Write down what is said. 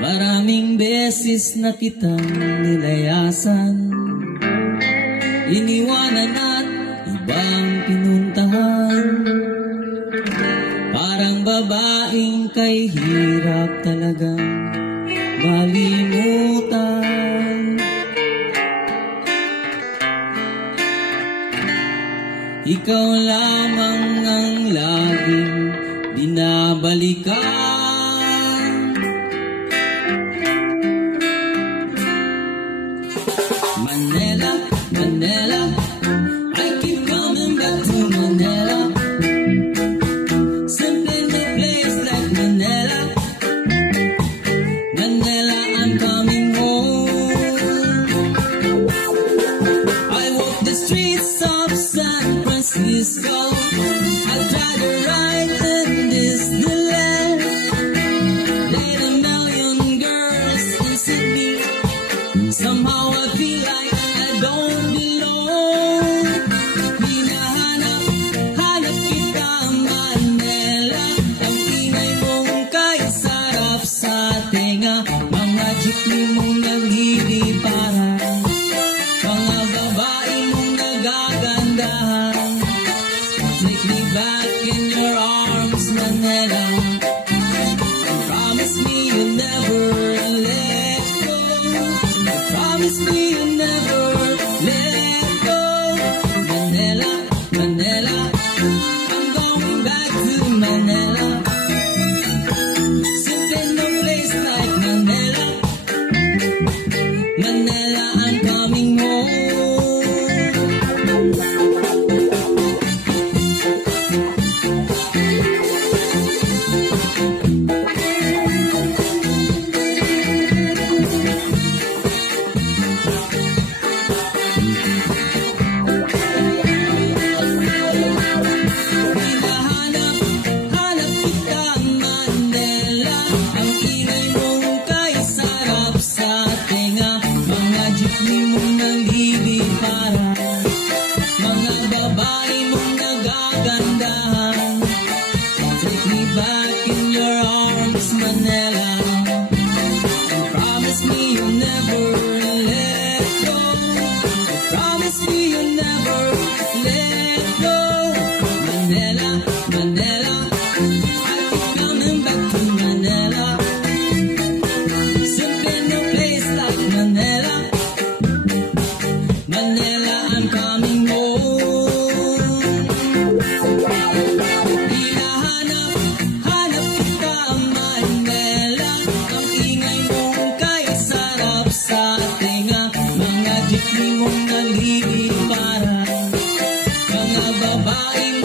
Maraming beses na kitang nilayasan, iniwanan at ibang pinuntahan. Parang babaeng kay hirap talagang malimutan. Ikaw lamang ang laging binabalikan. Manila, Manila, I keep coming back to Manila. Simply no place like Manila. Manila, I'm coming home. I walk the streets of San Francisco. I try to ride in Disneyland. Date a million girls in Sydney. Somehow I feel like I don't belong. Hinahanap, hanap kita Manila. Ang ingay mong kay sarap sa tenga. Mga jeepney mong nagliliparan, mga babae mong nagagandahan. Take me back in your arms, Manila, and promise me you'll never let go. Promise me you'll never let go. Manila, Manila, I'm going back to Manila. Simply no place like Manila. Manila, I'm coming home. Take me back in your arms, Manila, and promise me you'll never let go. Promise me you'll never let go. Manila, Manila, I keep coming back to Manila. Simply no place like Manila. Manila, I'm coming home. Mga jeepney mong naliliparan, mga babaeng